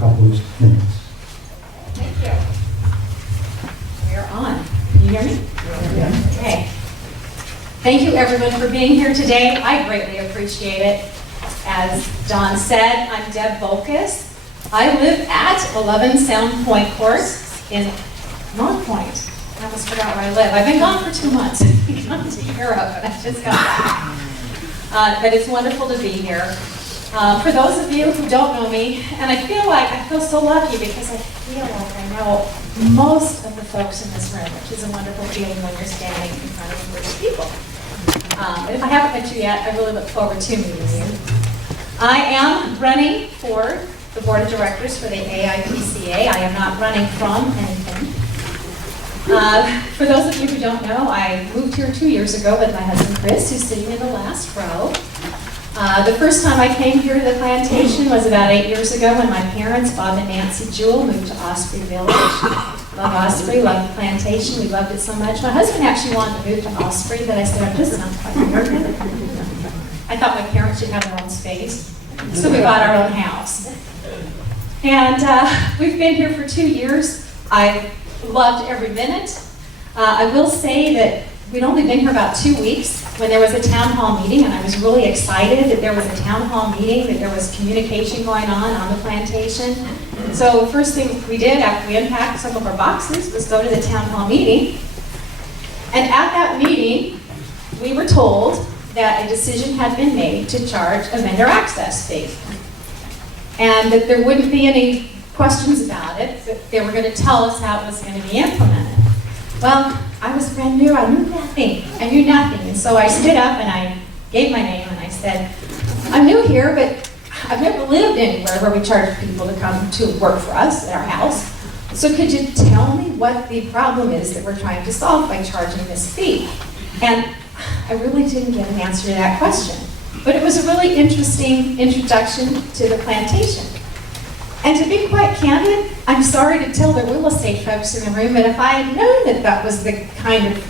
couple of minutes. Thank you. We're on. Can you hear me? Yeah. Okay. Thank you everyone for being here today. I greatly appreciate it. As Don said, I'm Deb Volkus. I live at 11 Sound Point Court in North Point. I almost forgot where I live. I've been gone for 2 months. I've gone to Europe and I just got back. But it's wonderful to be here. For those of you who don't know me, and I feel so lucky because I feel like I know most of the folks in this room, which is a wonderful feeling when you're standing in front of a group of people. And if I haven't met you yet, I really look forward to meeting you. I am running for the board of directors for the AIPCA. I am not running from anything. For those of you who don't know, I moved here 2 years ago with my husband Chris, who's sitting in the last row. The first time I came here to the plantation was about 8 years ago when my parents, Bob and Nancy Jewell, moved to Osprey Village. Love Osprey, love the plantation, we loved it so much. My husband actually wanted to move to Osprey, but I said, I'm just not quite American. I thought my parents should have their own space, so we bought our own house. And we've been here for 2 years. I've loved every minute. I will say that we'd only been here about 2 weeks when there was a town hall meeting, and I was really excited that there was a town hall meeting, that there was communication going on the plantation. So the first thing we did after we unpacked some of our boxes was go to the town hall meeting. And at that meeting, we were told that a decision had been made to charge a vendor access fee. And that there wouldn't be any questions about it, that they were going to tell us how it was going to be implemented. Well, I was brand new, I knew nothing. And so I stood up and I gave my name and I said, I'm new here, but I've never lived anywhere where we charge people to come to work for us at our house. So could you tell me what the problem is that we're trying to solve by charging this fee? And I really didn't get an answer to that question. But it was a really interesting introduction to the plantation. And to be quite candid, I'm sorry to tell the real estate folks in the room, but if I had known that that was the kind of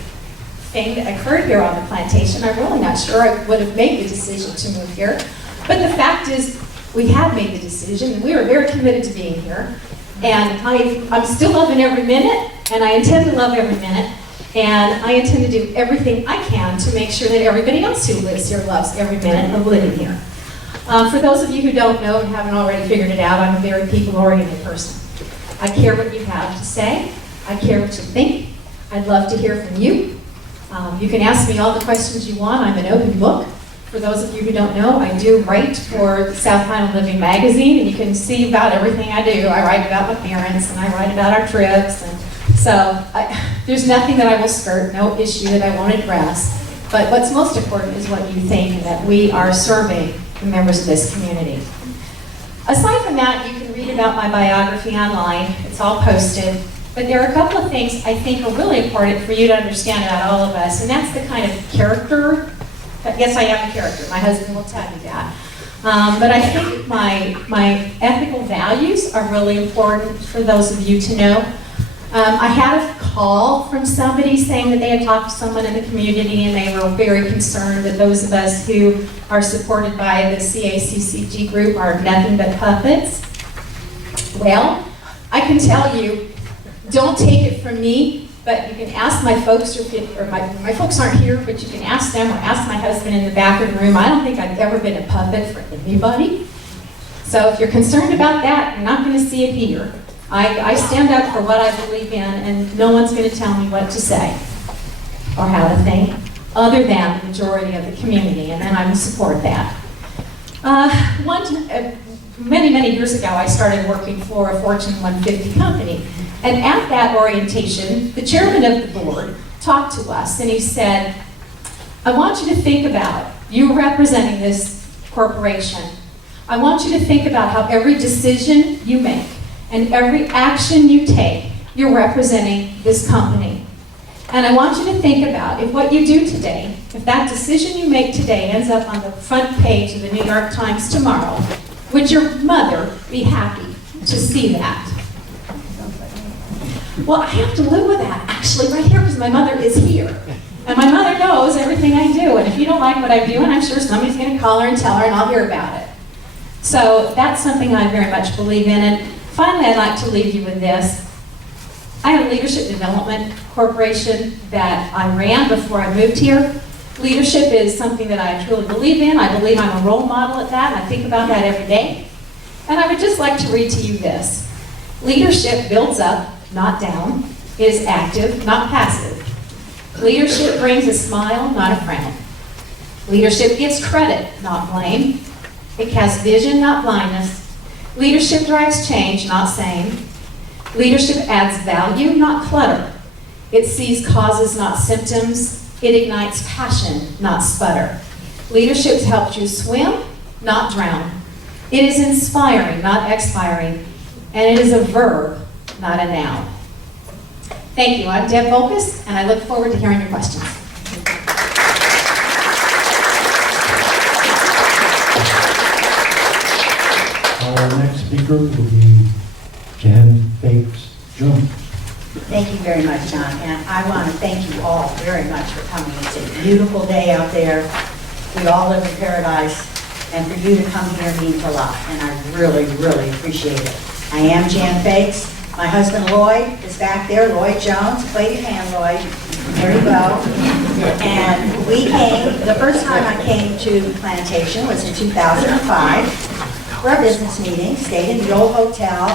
thing that occurred here on the plantation, I'm really not sure I would have made the decision to move here. But the fact is, we had made the decision, and we were very committed to being here. And I'm still loving every minute, and I intend to love every minute. And I intend to do everything I can to make sure that everybody else who lives here loves every minute of living here. For those of you who don't know and haven't already figured it out, I'm a very people-oriented person. I care what you have to say. I care what you think. I'd love to hear from you. You can ask me all the questions you want. I'm an open book. For those of you who don't know, I do write for South Highland Living magazine, and you can see about everything I do. I write about my parents, and I write about our trips. And so there's nothing that I will skirt, no issue that I won't address. But what's most important is what you think and that we are serving the members of this community. Aside from that, you can read about my biography online. It's all posted. But there are a couple of things I think are really important for you to understand about all of us, and that's the kind of character. Yes, I am a character. My husband will tell you that. But I think my ethical values are really important for those of you to know. I had a call from somebody saying that they had talked to someone in the community and they were very concerned that those of us who are supported by the CACCG group are nothing but puppets. Well, I can tell you, don't take it from me, but you can ask my folks, or my folks aren't here, but you can ask them or ask my husband in the back of the room. I don't think I've ever been a puppet for anybody. So if you're concerned about that, you're not going to see it here. I stand up for what I believe in, and no one's going to tell me what to say or how to think, other than the majority of the community, and then I will support that. Many years ago, I started working for a Fortune 150 company, and at that orientation, the chairman of the board talked to us, and he said, I want you to think about, you representing this corporation, I want you to think about how every decision you make and every action you take, you're representing this company. And I want you to think about if what you do today, if that decision you make today ends up on the front page of the New York Times tomorrow, would your mother be happy to see that? Well, I have to live with that, actually, right here, because my mother is here. And my mother knows everything I do, and if you don't like what I do, and I'm sure somebody's going to call her and tell her, and I'll hear about it. So that's something I very much believe in, and Finally, I'd like to leave you with this. I have a leadership development corporation that I ran before I moved here. Leadership is something that I truly believe in. I believe I'm a role model at that, and I think about that every day. And I would just like to read to you this. Leadership builds up, not down. It is active, not passive. Leadership brings a smile, not a frown. Leadership gives credit, not blame. It casts vision, not blindness. Leadership drives change, not same. Leadership adds value, not clutter. It sees causes, not symptoms. It ignites passion, not sputter. Leadership helps you swim, not drown. It is inspiring, not expiring. And it is a verb, not a noun. Thank you. I'm Deb Volkus, and I look forward to hearing your questions. Our next speaker will be Jan Bates Jones. Thank you very much, John, and I want to thank you all very much for coming. It's a beautiful day out there. We all live in paradise, and for you to come here means a lot, and I really, really appreciate it. I am Jan Bates. My husband Lloyd is back there, Lloyd Jones. Wave your hand, Lloyd. There you go. And we came, the first time I came to Plantation was in 2005 for a business meeting, stayed in the old hotel.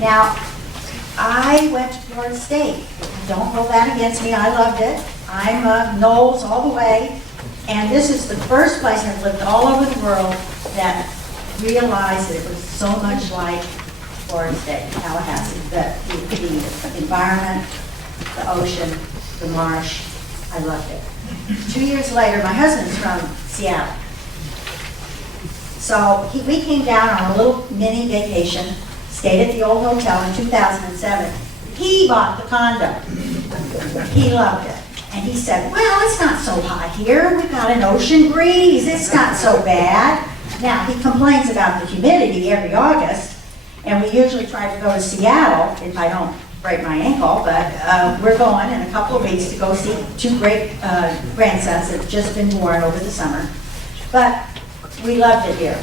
Now, I went to Florida State. Don't hold that against me, I loved it. I'm Knowles all the way. And this is the first place I've lived all over the world that realized that it was so much like Florida State, Tallahassee, the environment, the ocean, the marsh. I loved it. 2 years later, my husband's from Seattle. So we came down on a little mini vacation, stayed at the old hotel in 2007. He bought the condo. He loved it. And he said, well, it's not so hot here. We've got an ocean breeze. It's not so bad. Now, he complains about the humidity every August. And we usually try to go to Seattle if I don't break my ankle, but we're going in a couple of weeks to go see two great grandsons that have just been born over the summer. But we loved it here.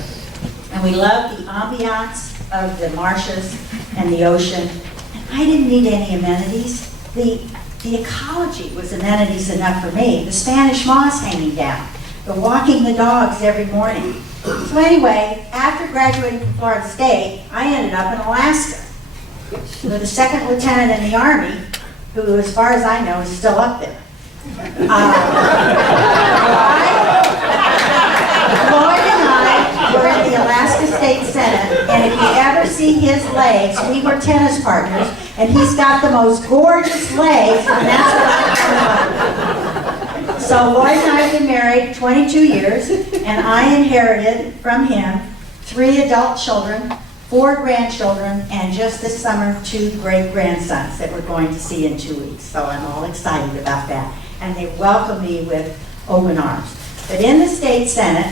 And we loved the ambiance of the marshes and the ocean. And I didn't need any amenities. The ecology was amenities enough for me. The Spanish moss hanging down, the walking the dogs every morning. So anyway, after graduating from Florida State, I ended up in Alaska with a second lieutenant in the Army, who, as far as I know, is still up there. Lloyd and I were in the Alaska State Senate, and if you ever see his legs, we were tennis partners, and he's got the most gorgeous legs, and that's what I. So Lloyd and I have been married 22 years, and I inherited from him 3 adult children, 4 grandchildren, and just this summer 2 great-grandsons that we're going to see in 2 weeks. So I'm all excited about that. And they welcome me with open arms. But in the state Senate,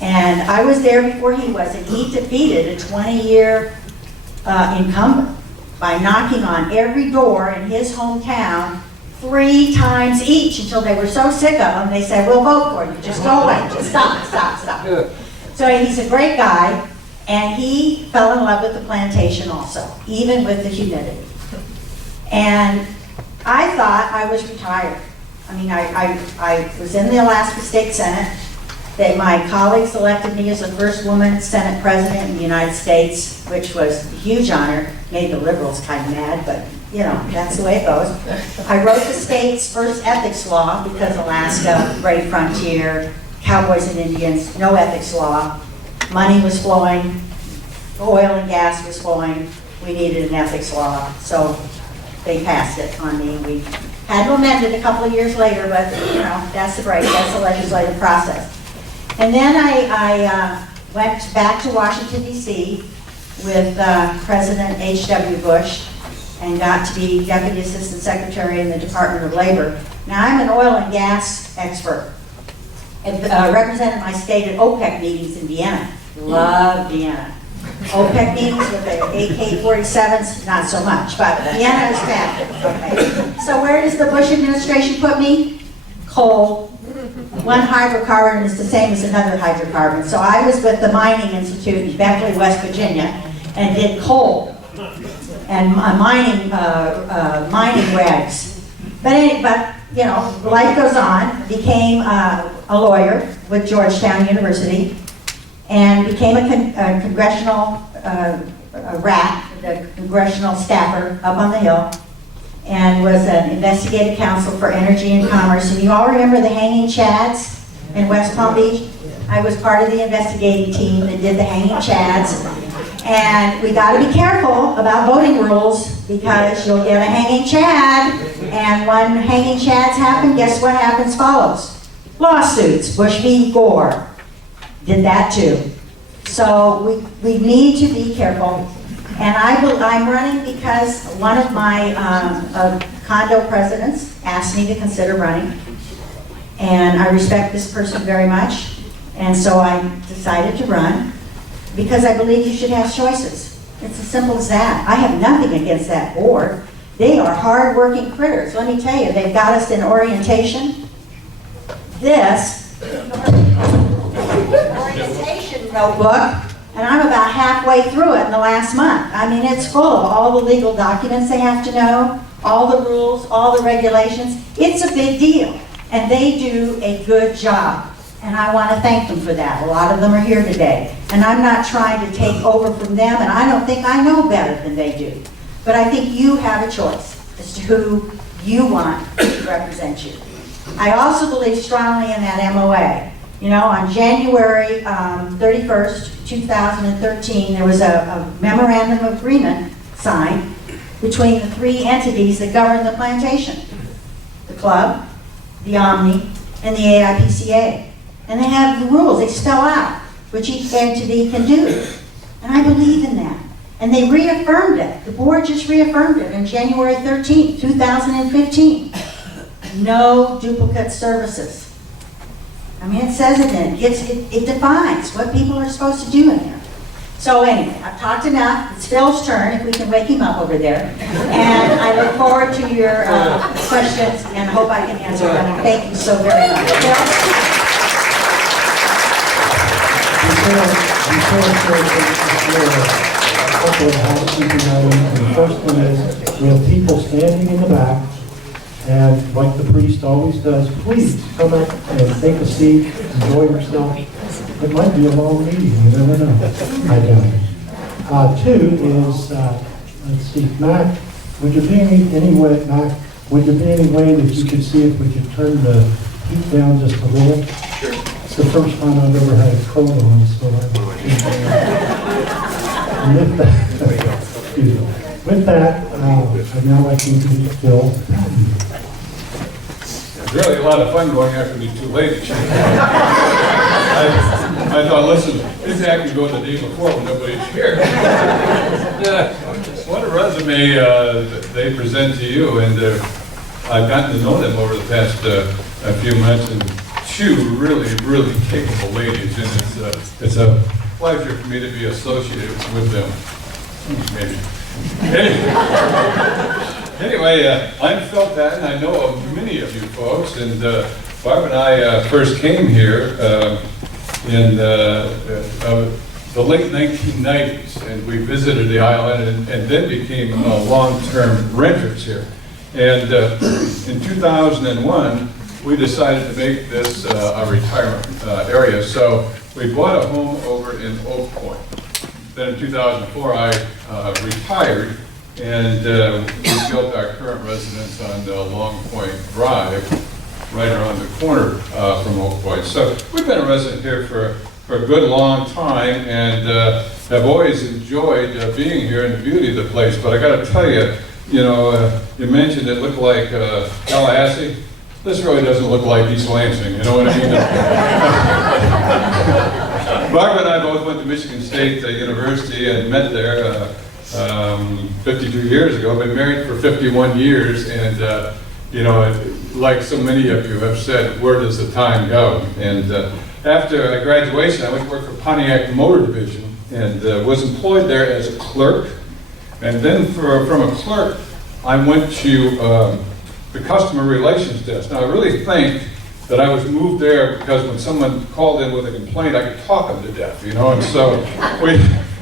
and I was there before he was, and he defeated a 20-year incumbent by knocking on every door in his hometown 3 times each until they were so sick of him, they said, we'll vote for you. Just go away. Just stop, stop, stop. So he's a great guy, and he fell in love with the plantation also, even with the humidity. And I thought I was retired. I mean, I was in the Alaska State Senate. My colleagues elected me as the first woman Senate President in the United States, which was a huge honor. Made the liberals kind of mad, but you know, that's the way it goes. I wrote the state's first ethics law because Alaska, great frontier, cowboys and Indians, no ethics law. Money was flowing, oil and gas was flowing. We needed an ethics law, so they passed it on me. We had to amend it a couple of years later, but you know, that's the break, that's the legislative process. And then I went back to Washington, D.C. with President H.W. Bush and got to be Deputy Assistant Secretary in the Department of Labor. Now, I'm an oil and gas expert. And represented my state at OPEC meetings in Vienna. Love Vienna. OPEC meetings with the AK-47s, not so much, but Vienna is fabulous. Okay. So where does the Bush administration put me? Coal. One hydrocarbon is the same as another hydrocarbon. So I was with the Mining Institute in Beckley, West Virginia, and did coal and mining regs. But you know, life goes on. Became a lawyer with Georgetown University, and became a congressional rat, the congressional staffer up on the Hill, and was an investigative counsel for energy and commerce. And you all remember the hanging chads in West Palm Beach? I was part of the investigating team that did the hanging chads. And we got to be careful about voting rules, because you'll get a hanging chad, and when hanging chads happen, guess what happens follows? Lawsuits. Bush v. Gore did that too. So we need to be careful. And I'm running because one of my condo presidents asked me to consider running. And I respect this person very much. And so I decided to run because I believe you should have choices. It's as simple as that. I have nothing against that board. They are hard-working critters. Let me tell you, they've got us in orientation. This orientation notebook, and I'm about halfway through it in the last month. I mean, it's full of all the legal documents they have to know, all the rules, all the regulations. It's a big deal, and they do a good job. And I want to thank them for that. A lot of them are here today. And I'm not trying to take over from them, and I don't think I know better than they do. But I think you have a choice as to who you want to represent you. I also believe strongly in that MOA. You know, on January 31st, 2013, there was a memorandum of agreement signed between the three entities that govern the plantation: the club, the OMNI, and the AIPCA. And they have the rules, they spell out what each entity can do. And I believe in that. And they reaffirmed it. The board just reaffirmed it on January 13th, 2015. No duplicate services. I mean, it says it in it. It defines what people are supposed to do in there. So anyway, I've talked enough. It's Phil's turn, if we can wake him up over there. And I look forward to your questions, and hope I can answer them. Thank you so very much. Phil? The first one is, we have people standing in the back, and like the priest always does, please come up and take a seat, enjoy yourself. It might be a long meeting, you never know. I doubt it. Two is, let's see, Mac, would there be any way, Mac, would there be any way that you could see if we could turn the heat down just a little? Sure. It's the first time I've ever had a coat on, so and with that, excuse me. With that, I'd now like to introduce Phil. It's really a lot of fun going after these two ladies. I thought, listen, this act could go the day before when nobody's here. What a resume they present to you, and I've gotten to know them over the past a few months, and two really, really capable ladies, and it's a pleasure for me to be associated with them. Maybe. Anyway, I'm Phil Patton. I know of many of you folks, and Barb and I first came here in the late 1990s, and we visited the island and then became long-term renters here. And in 2001, we decided to make this a retirement area, so we bought a home over in Oak Point. Then in 2004, I retired, and we built our current residence on Long Point Drive, right around the corner from Oak Point. So we've been a resident here for a good long time, and have always enjoyed being here and the beauty of the place. But I got to tell you, you know, you mentioned it looked like Tallahassee. This really doesn't look like East Lansing, you know what I mean? Barbara and I both went to Michigan State University and met there 52 years ago. Been married for 51 years, and you know, like so many of you have said, where does the time go? And after graduation, I went to work for Pontiac Motor Division, and was employed there as a clerk. And then from a clerk, I went to the customer relations desk. Now, I really think that I was moved there because when someone called in with a complaint, I could talk them to death, you know, and so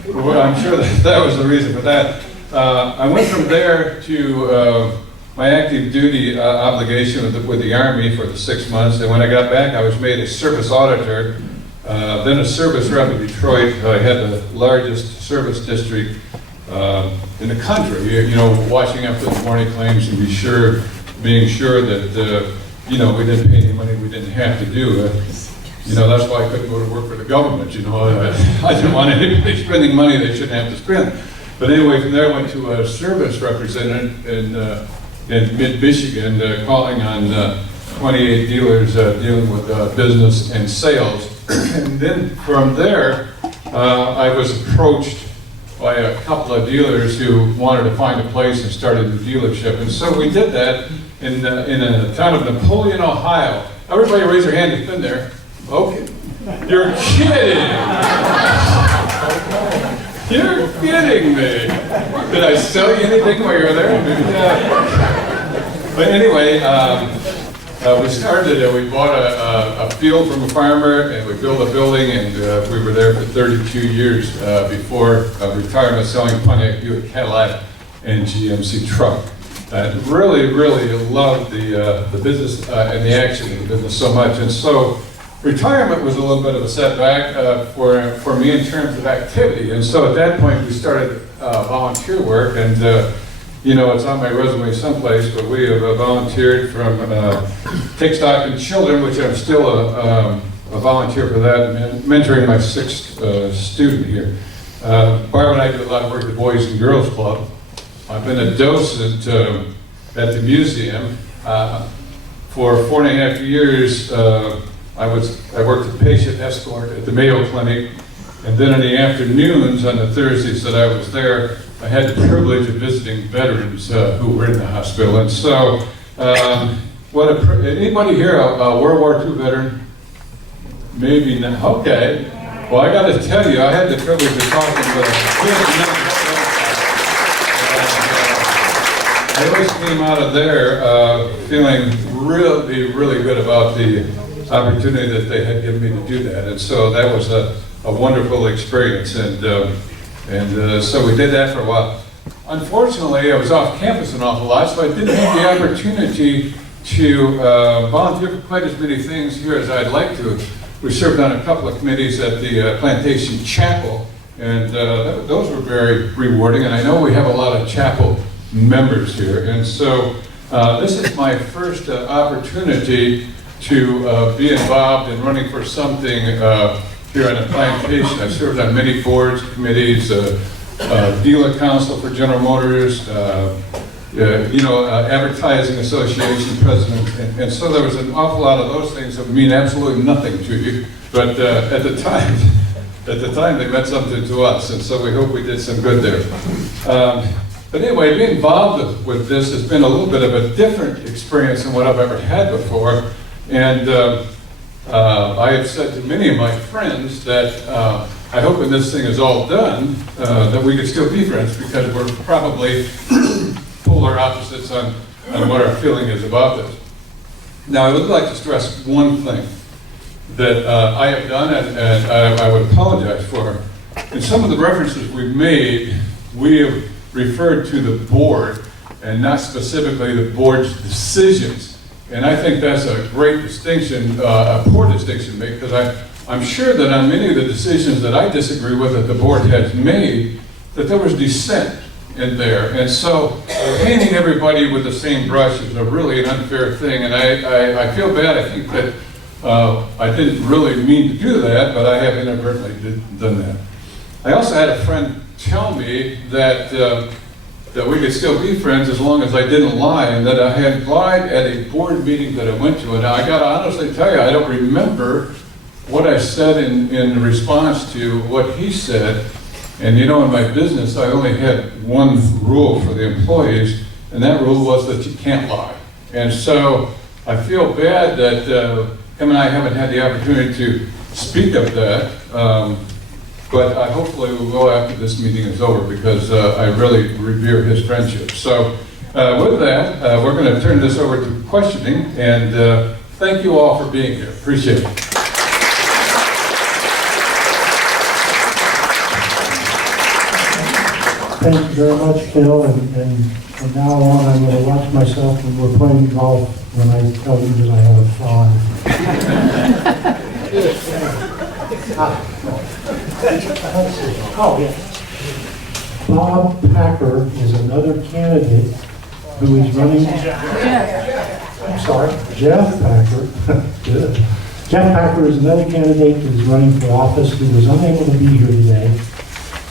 well, I'm sure that was the reason for that. I went from there to my active duty obligation with the Army for the 6 months, and when I got back, I was made a service auditor, then a service rep in Detroit. I had the largest service district in the country, you know, watching after the morning claims and being sure that, you know, we didn't pay any money we didn't have to do. You know, that's why I couldn't go to work for the government, you know. I didn't want anybody spending money they shouldn't have to spend. But anyway, from there I went to a service representative in mid-Michigan, calling on 28 dealers dealing with business and sales. And then from there, I was approached by a couple of dealers who wanted to find a place and start a new dealership. And so we did that in a town of Napoleon, Ohio. Everybody raise their hand who's been there. Okay. You're kidding! You're kidding me! Did I sell you anything while you were there? But anyway, we started, we bought a field from a farmer, and we built a building, and we were there for 32 years before retirement, selling Pontiac, Buick, Cadillac, and GMC truck. I really, really loved the business and the action of the business so much, and so retirement was a little bit of a setback for me in terms of activity, and so at that point we started volunteer work, and you know, it's on my resume someplace, but we have volunteered from Take Stock in Children, which I'm still a volunteer for that, mentoring my 6th student here. Barb and I do a lot of work at the Boys and Girls Club. I've been a docent at the museum. For 4.5 years, I worked as patient escort at the Mayo Clinic, and then in the afternoons on the Thursdays that I was there, I had the privilege of visiting veterans who were in the hospital. And so, anybody here a World War II veteran? Maybe not. Okay. Well, I got to tell you, I had the privilege of talking with I always came out of there feeling really, really good about the opportunity that they had given me to do that. And so that was a wonderful experience. And so we did that for a while. Unfortunately, I was off campus an awful lot, so I didn't have the opportunity to volunteer for quite as many things here as I'd like to. We served on a couple of committees at the Plantation Chapel, and those were very rewarding, and I know we have a lot of chapel members here. And so this is my first opportunity to be involved in running for something here on the Plantation. I served on many boards, committees, dealer council for General Motors, advertising association president, and so there was an awful lot of those things that mean absolutely nothing to you, but at the time they meant something to us, and so we hope we did some good there. But anyway, being involved with this has been a little bit of a different experience than what I've ever had before, and I have said to many of my friends that I hope when this thing is all done, that we could still be friends, because we're probably polar opposites on what our feeling is about this. Now, I would like to stress one thing that I have done, and I would apologize for. In some of the references we've made, we have referred to the board, and not specifically the board's decisions. And I think that's a great distinction, a poor distinction, because I'm sure that on many of the decisions that I disagree with that the board has made, that there was dissent in there. And so painting everybody with the same brush is really an unfair thing. And I feel bad. I think that I didn't really mean to do that, but I have inadvertently done that. I also had a friend tell me that we could still be friends as long as I didn't lie, and that I had lied at a board meeting that I went to. And I got to honestly tell you, I don't remember what I said in response to what he said. And you know, in my business, I only had one rule for the employees, and that rule was that you can't lie. And so I feel bad that him and I haven't had the opportunity to speak of that. But hopefully we will after this meeting is over, because I really revere his friendship. So with that, we're going to turn this over to questioning, and thank you all for being here. Appreciate it. Thank you very much, Phil, and from now on, I'm going to watch myself when we're playing golf when I tell you that I have a fraud. Oh, yeah. Bob Packer is another candidate who is running. I'm sorry, Jeff Packer. Good. Jeff Packer is another candidate who is running for office who was unable to be here today.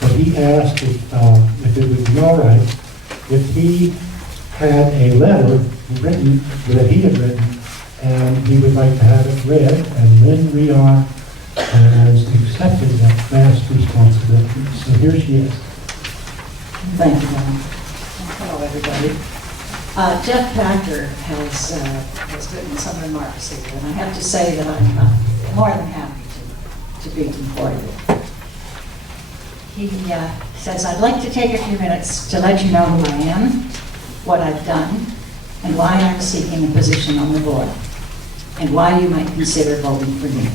But he asked if it would be all right if he had a letter written that he had written, and he would like to have it read, and Lynn Rion has accepted that vast responsibility. So here she is. Thank you, Don. Hello, everybody. Jeff Packer has written some remarks here, and I have to say that I'm more than happy to read them for you. He says, I'd like to take a few minutes to let you know who I am, what I've done, and why I'm seeking a position on the board, and why you might consider voting for me.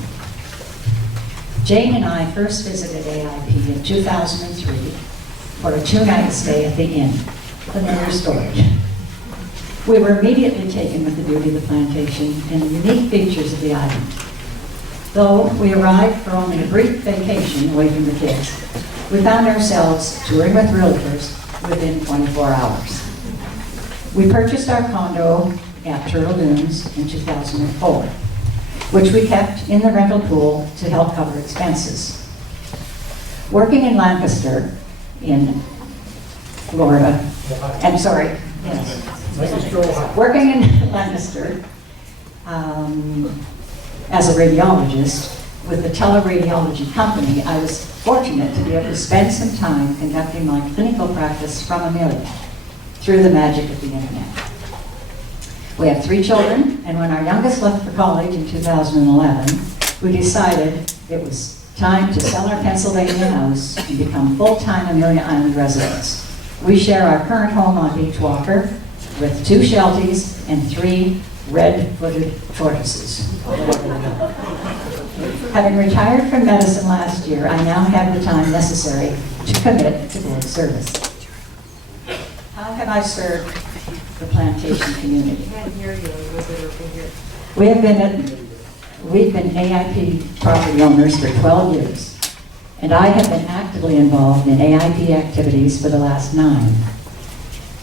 Jane and I first visited AIP in 2003 for a 2-night stay at the inn, familiar story. We were immediately taken with the beauty of the plantation and the unique features of the island. Though we arrived for only a brief vacation away from the kids, we found ourselves touring with realtors within 24 hours. We purchased our condo at Turtle Dunes in 2004, which we kept in the rental pool to help cover expenses. Working in Lancaster, in Florida, I'm sorry, yes. Working in Lancaster as a radiologist with the teleradiology company, I was fortunate to be able to spend some time conducting my clinical practice from Amelia through the magic of the internet. We have 3 children, and when our youngest left for college in 2011, we decided it was time to sell our Pennsylvania house and become full-time Amelia Island residents. We share our current home on Beach Walker with 2 shelties and 3 red-footed tortoises. Having retired from medicine last year, I now have the time necessary to commit to board service. How have I served the plantation community? We've been AIP property owners for 12 years, and I have been actively involved in AIP activities for the last 9.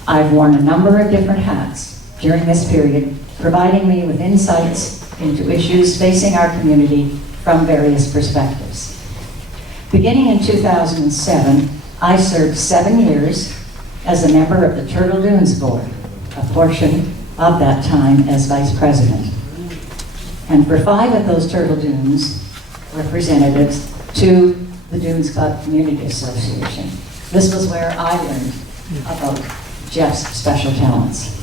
I've worn a number of different hats during this period, providing me with insights into issues facing our community from various perspectives. Beginning in 2007, I served 7 years as a member of the Turtle Dunes Board, a portion of that time as vice president. And for 5 of those Turtle Dunes representatives to the Dunes Club Community Association. This was where I learned about Jeff's special talents.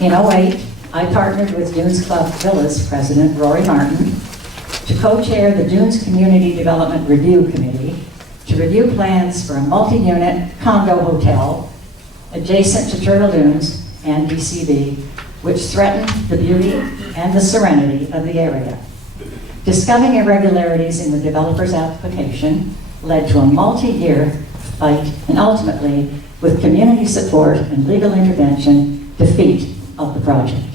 In 2008, I partnered with Dunes Club Villas President Rory Martin to co-chair the Dunes Community Development Review Committee to review plans for a multi-unit condo hotel adjacent to Turtle Dunes and DCB, which threatened the beauty and the serenity of the area. Discovering irregularities in the developer's application led to a multi-year fight and ultimately, with community support and legal intervention, defeat of the project.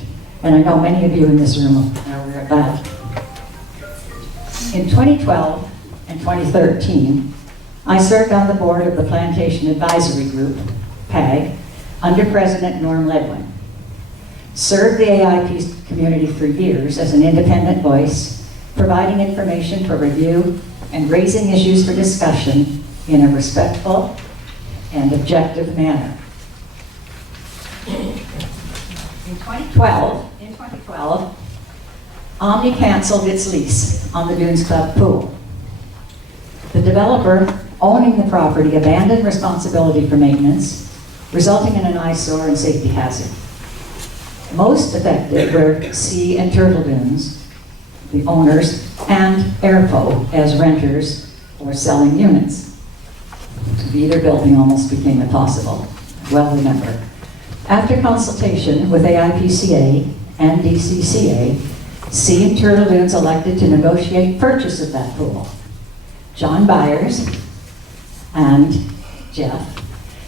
And I know many of you in this room are aware of that. In 2012 and 2013, I served on the board of the Plantation Advisory Group, PAG, under President Norm Ledwin. Served the AIP community for years as an independent voice, providing information for review and raising issues for discussion in a respectful and objective manner. In 2012, OMNI canceled its lease on the Dunes Club pool. The developer owning the property abandoned responsibility for maintenance, resulting in an eyesore and safety hazard. Most affected were Sea and Turtle Dunes, the owners, and Airpo as renters or selling units. Either building almost became impossible, well remembered. After consultation with AIPCA and DCCA, Sea and Turtle Dunes elected to negotiate purchase of that pool. John Byers, and Jeff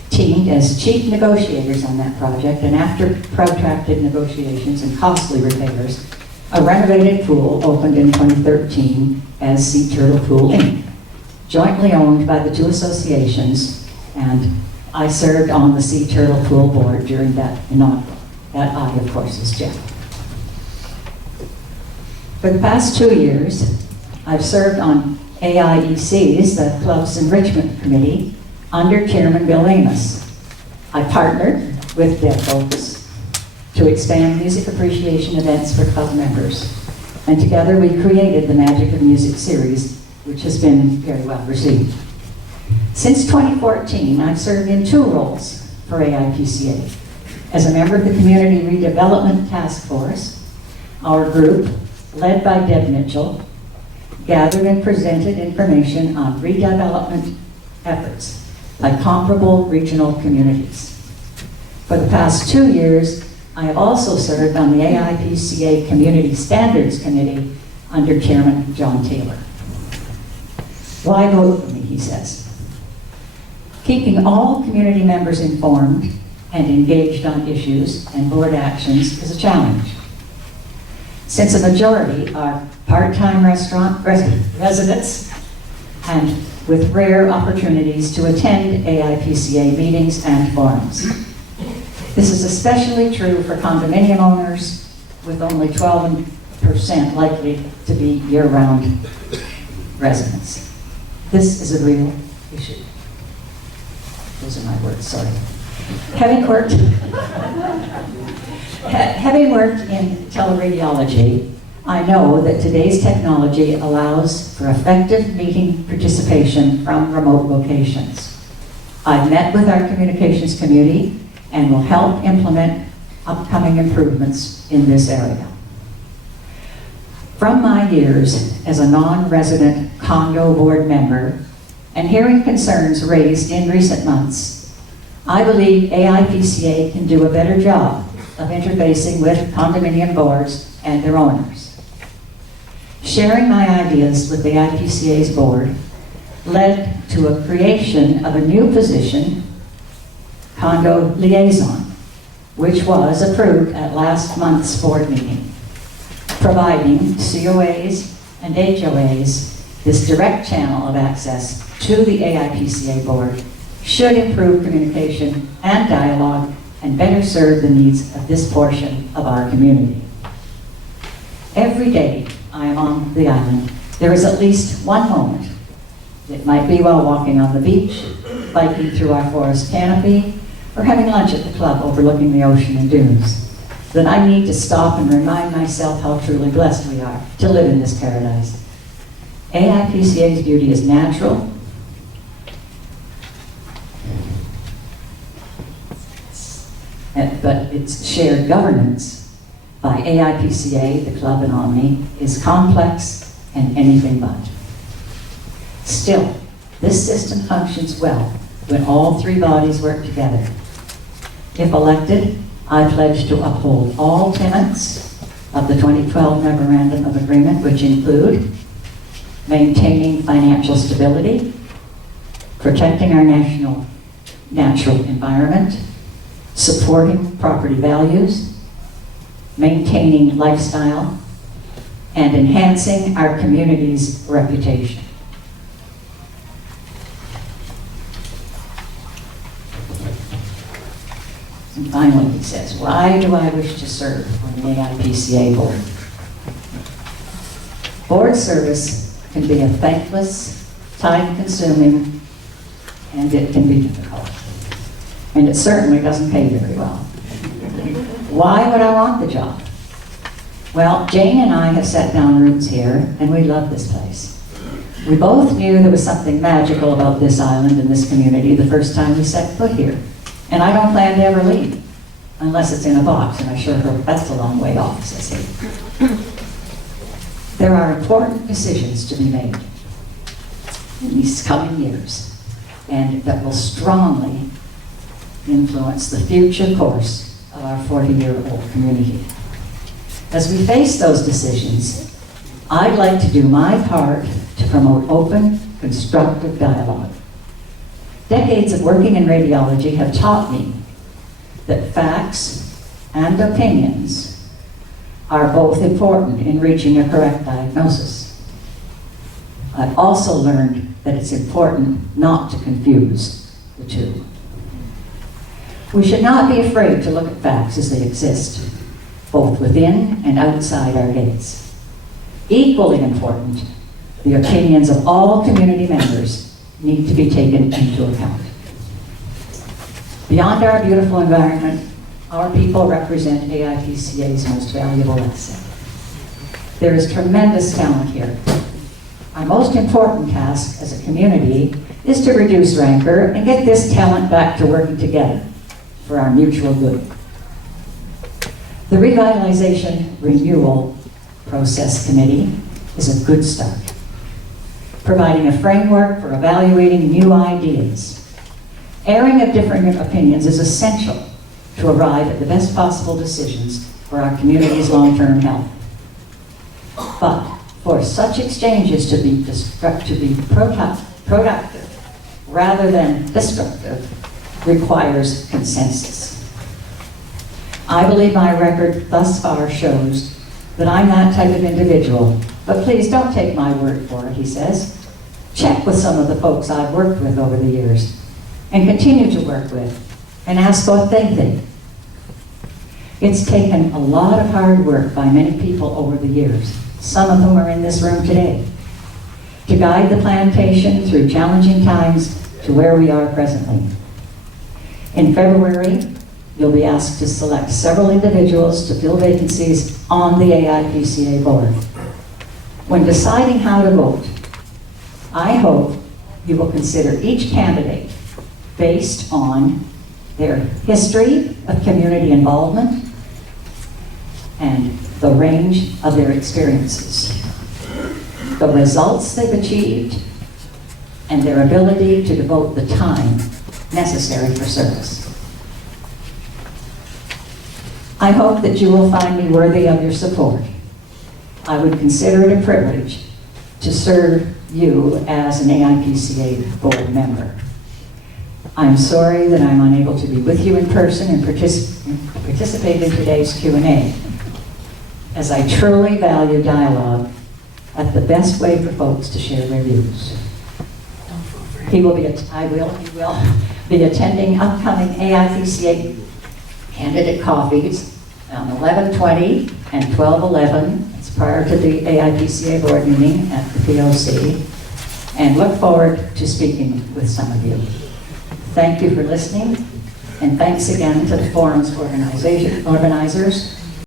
teamed as chief negotiators on that project, and after protracted negotiations and costly repairs, a renovated pool opened in 2013 as Sea Turtle Pool Inc., jointly owned by the two associations, and I served on the Sea Turtle Pool Board during that inaugural. That I, of course, is Jeff. For the past 2 years, I've served on AIEC's, the Club's Enrichment Committee, under Chairman Bill Amos. I partnered with Deb Focus to expand music appreciation events for club members. And together we created the Magic of Music series, which has been very well received. Since 2014, I've served in 2 roles for AIPCA. As a member of the Community Redevelopment Task Force, our group, led by Deb Mitchell, gathered and presented information on redevelopment efforts by comparable regional communities. For the past 2 years, I have also served on the AIPCA Community Standards Committee under Chairman John Taylor. Why vote for me, he says. Keeping all community members informed and engaged on issues and board actions is a challenge. Since a majority are part-time restaurant residents and with rare opportunities to attend AIPCA meetings and forums. This is especially true for condominium owners, with only 12% likely to be year-round residents. This is a real issue. Those are my words, sorry. Having worked in teleradiology, I know that today's technology allows for effective meeting participation from remote locations. I've met with our communications committee and will help implement upcoming improvements in this area. From my years as a non-resident condo board member and hearing concerns raised in recent months, I believe AIPCA can do a better job of interfacing with condominium boards and their owners. Sharing my ideas with the IPCA's board led to a creation of a new position, condo liaison, which was approved at last month's board meeting, providing COAs and HOAs this direct channel of access to the AIPCA board should improve communication and dialogue and better serve the needs of this portion of our community. Every day I am on the island, there is at least one moment. It might be while walking on the beach, biking through our forest canopy, or having lunch at the club overlooking the ocean and dunes, that I need to stop and remind myself how truly blessed we are to live in this paradise. AIPCA's beauty is natural, but its shared governance by AIPCA, the club, and OMNI is complex and anything but. Still, this system functions well when all 3 bodies work together. If elected, I pledge to uphold all tenets of the 2012 Memorandum of Agreement, which include maintaining financial stability, protecting our natural environment, supporting property values, maintaining lifestyle, and enhancing our community's reputation. And finally, he says, why do I wish to serve on the AIPCA board? Board service can be a thankless, time-consuming, and it can be difficult. And it certainly doesn't pay very well. Why would I want the job? Well, Jane and I have set down roots here, and we love this place. We both knew there was something magical about this island and this community the first time we set foot here. And I don't plan to ever leave, unless it's in a box, and I sure hope that's a long way off, says he. There are important decisions to be made in these coming years, and that will strongly influence the future course of our 40-year-old community. As we face those decisions, I'd like to do my part to promote open, constructive dialogue. Decades of working in radiology have taught me that facts and opinions are both important in reaching a correct diagnosis. I've also learned that it's important not to confuse the two. We should not be afraid to look at facts as they exist, both within and outside our gates. Equally important, the opinions of all community members need to be taken into account. Beyond our beautiful environment, our people represent AIPCA's most valuable asset. There is tremendous talent here. Our most important task as a community is to reduce rancor and get this talent back to working together for our mutual good. The Revitalization Renewal Process Committee is a good start, providing a framework for evaluating new ideas. Airing of differing opinions is essential to arrive at the best possible decisions for our community's long-term health. But for such exchanges to be productive rather than destructive requires consensus. I believe my record thus far shows that I'm that type of individual, but please don't take my word for it, he says. Check with some of the folks I've worked with over the years and continue to work with and ask what they think. It's taken a lot of hard work by many people over the years, some of whom are in this room today, to guide the plantation through challenging times to where we are presently. In February, you'll be asked to select several individuals to fill vacancies on the AIPCA board. When deciding how to vote, I hope you will consider each candidate based on their history of community involvement and the range of their experiences, the results they've achieved, and their ability to devote the time necessary for service. I hope that you will find me worthy of your support. I would consider it a privilege to serve you as an AIPCA board member. I'm sorry that I'm unable to be with you in person and participate in today's Q&A, as I truly value dialogue as the best way for folks to share their views. He will be attending upcoming AIPCA candidate coffees on 11/20 and 12/11. It's prior to the AIPCA board meeting at the POC, and look forward to speaking with some of you. Thank you for listening, and thanks again to the forum's organizers